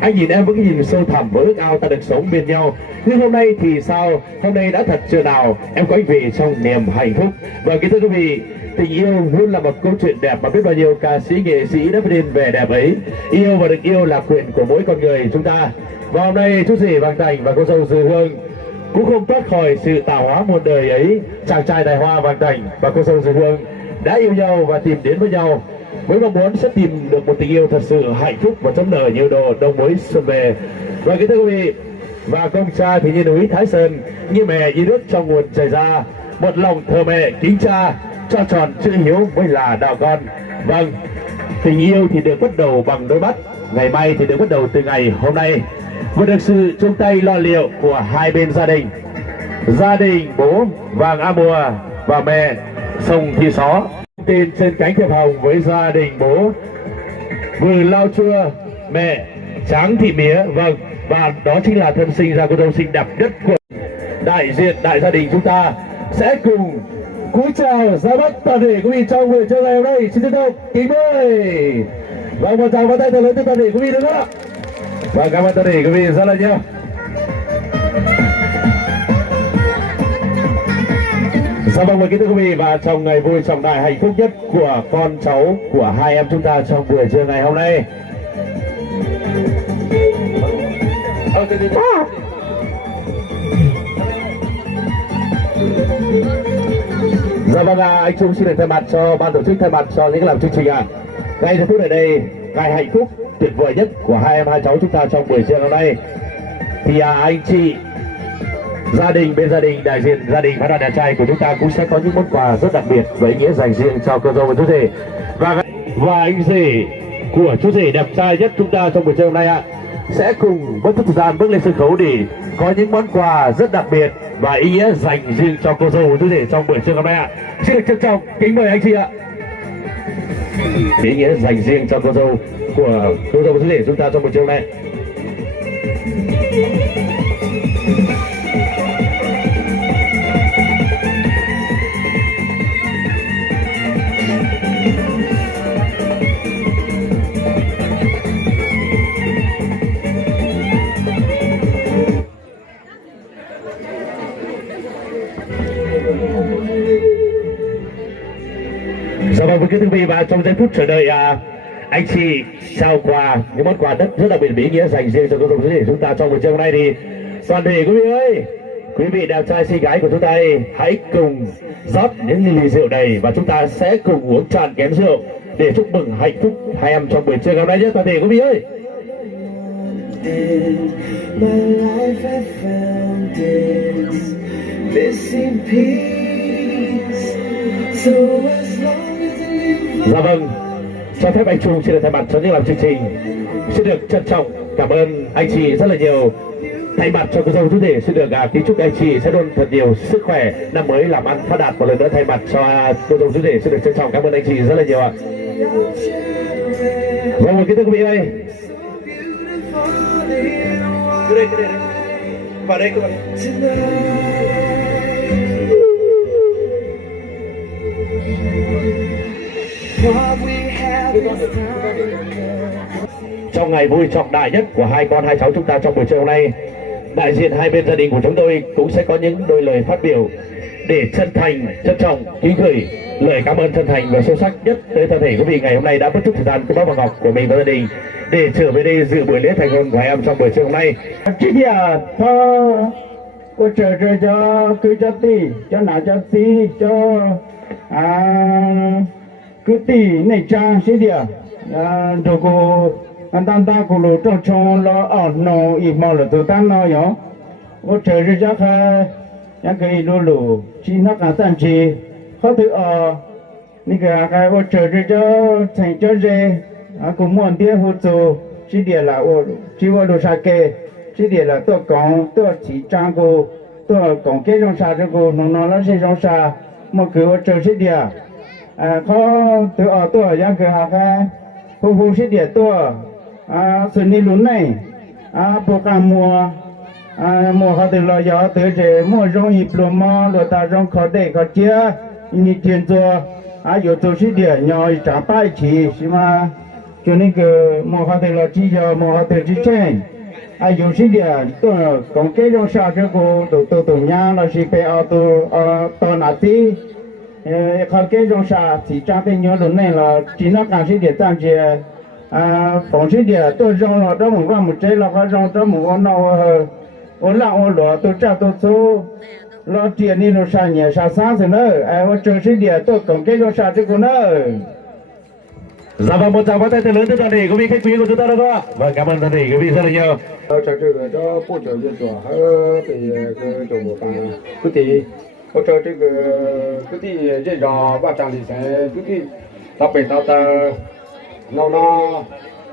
Anh nhìn em vẫn nhìn sâu thẳm với ước ao ta được sống bên nhau. Nhưng hôm nay thì sao? Hôm nay đã thật chưa nào em có anh về trong niềm hạnh phúc. Và kính thưa quý vị, tình yêu luôn là một câu chuyện đẹp mà biết bao nhiêu ca sĩ nghệ sĩ đã vươn lên vẻ đẹp ấy. Yêu và được yêu là quyền của mỗi con người chúng ta. Và hôm nay chú rể Vàng Thành và cô dâu Dư Hương cũng không thoát khỏi sự tạo hóa muôn đời ấy. Chàng trai tài hoa Vàng Thành và cô dâu Dư Hương đã yêu nhau và tìm đến với nhau với mong muốn sẽ tìm được một tình yêu thật sự hạnh phúc và chấm nở như đồ đông mới xuân về. Và kính thưa quý vị, và con trai thì như núi Thái Sơn, như mẹ như nước trong nguồn chảy ra, một lòng thờ mẹ kính cha, cho tròn chữ hiếu mới là đạo con. Vâng, tình yêu thì được bắt đầu bằng đôi mắt, ngày mai thì được bắt đầu từ ngày hôm nay, và được sự chung tay lo liệu của hai bên gia đình. Gia đình bố Vàng A Mùa và mẹ Sông Thị Xó tên trên cánh thiệp hồng với gia đình bố Vừ Lao Chua, mẹ Tráng Thị Mía. Vâng, và đó chính là thân sinh ra cô dâu xinh đẹp nhất của đại diện đại gia đình chúng ta sẽ cùng cúi chào ra mắt toàn thể quý vị trong buổi trưa ngày hôm nay. Xin trân trọng kính mời. Vâng, một tràng vỗ tay thật lớn cho toàn thể quý vị nữa. Và cảm ơn toàn thể quý vị rất là nhiều. Dạ vâng, kính thưa quý vị, và trong ngày vui trọng đại hạnh phúc nhất của con cháu của hai em chúng ta trong buổi trưa ngày hôm nay, dạ vâng, anh Trung xin được thay mặt cho ban tổ chức, thay mặt cho những làm chương trình ngay giây phút ở đây, ngày hạnh phúc tuyệt vời nhất của hai em hai cháu chúng ta trong buổi trưa hôm nay thì anh chị gia đình, bên gia đình, đại diện gia đình phái đoàn đẹp trai của chúng ta cũng sẽ có những món quà rất đặc biệt với ý nghĩa dành riêng cho cô dâu và chú rể. Và anh rể của chú rể đẹp trai nhất chúng ta trong buổi trưa hôm nay sẽ cùng bất thời gian bước lên sân khấu để có những món quà rất đặc biệt và ý nghĩa dành riêng cho cô dâu và chú rể trong buổi trưa hôm nay Xin được trân trọng kính mời anh chị ạ. Ý nghĩa dành riêng cho cô dâu của cô dâu và chú rể chúng ta trong buổi trưa hôm nay. Dạ vâng, kính thưa quý vị, và trong giây phút chờ đợi anh chị trao quà, những món quà rất đặc biệt ý nghĩa dành riêng cho cô dâu chú rể chúng ta trong buổi trưa hôm nay thì toàn thể quý vị ơi, quý vị đẹp trai xinh gái của chúng ta ơi, hãy cùng rót những ly rượu đầy và chúng ta sẽ cùng uống tràn kém rượu để chúc mừng hạnh phúc hai em trong buổi trưa ngày hôm nay nhé toàn thể quý vị ơi. Dạ vâng, cho phép anh Trung xin được thay mặt cho những làm chương trình xin được trân trọng cảm ơn anh chị rất là nhiều. Thay mặt cho cô dâu chú rể xin được kính chúc anh chị sẽ luôn thật nhiều sức khỏe, năm mới làm ăn phát đạt. Một lần nữa thay mặt cho cô dâu chú rể xin được trân trọng cảm ơn anh chị rất là nhiều ạ. Vâng, kính thưa quý vị ơi, cứ đây vào đây các bạn. Trong ngày vui trọng đại nhất của hai con hai cháu chúng ta trong buổi trưa hôm nay, đại diện hai bên gia đình của chúng tôi cũng sẽ có những đôi lời phát biểu để chân thành, trân trọng, kính gửi lời cảm ơn chân thành và sâu sắc nhất tới toàn thể quý vị ngày hôm nay đã bất chấp thời gian của bác và Ngọc của mình và gia đình để trở về đây dự buổi lễ thành hôn của hai em trong buổi trưa hôm nay. Chị nhà cho cô chờ cho cứ cho tí cho nào cho tí cho cứ tí này cha xí địa rồi cô anh ta cô lột cho lo ở nó im màu là từ tan nó nhở cô chờ cho những cái đồ lù chỉ nó cả tan chỉ khó thứ những cái cô chờ cho thành cho dê cũng muốn đi hỗ trợ chỉ địa là chỉ vào đồ sake chỉ địa là tôi còn tôi chỉ trang cô tôi còn cái trong sa cho cô nó là sẽ trong sa mà cứ hỗ trợ chỉ địa khó tôi những cái hỗ chỉ địa tôi xử lý luôn này bộ cam mùa họ từ lo gió từ chế mùa rong ip lo mò lo ta rong khó để khó chia như tiền cho yếu tố chỉ địa nhỏ trả bài chỉ mà cho nên cái mua hạt là chỉ cho mua hạt chỉ chen ai dùng gì địa tôi còn cái trong sao cho cô tổ nhà là chỉ phải ở tổ nát đi còn cái trong sao thì trang cái nhớ lúc này là chỉ nó càng gì địa tăng chỉ phòng gì địa tôi trong là đó một trái là có trong đó một con nào ôn lại ôn lúa tôi trả tôi số lo tiền đi nó sang nhà sang sáng rồi nữa ai ở chơi gì địa tôi còn cái trong sao cho cô nữa. Dạ vâng, một tràng pháo tay thật lớn tới toàn thể quý vị khách quý của chúng ta được không ạ? Vâng, cảm ơn toàn thể quý vị rất là nhiều. Cho cái đó bộ trưởng dân chủ thì cái chủ bộ tăng cứ thì hỗ trợ cái cứ thì dễ dò và trang thì sẽ cứ thì tập về tập nó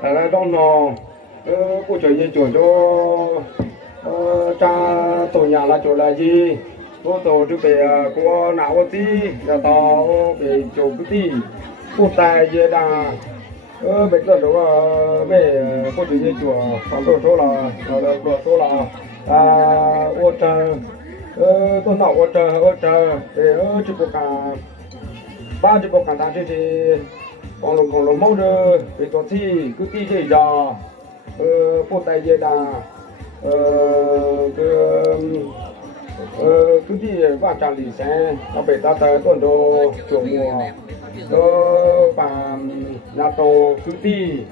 là đó nó bộ trưởng dân chủ cho cha tổ nhà là chỗ là gì cô tổ trước về cô nào tí là to về chỗ cứ thì cô tài gì đà bây giờ đó về cô chủ nhân chùa khoảng độ số là ô trời tôi nào ô trời để chụp bộ cả ba chụp bộ cả thằng thì còn lồng mẫu rồi về tổ thi cứ thi gì giờ cô tài gì đà cứ thi va chạm thì sẽ nó bị ta tới tuần đồ chủ mùa và nhà tổ cứ thi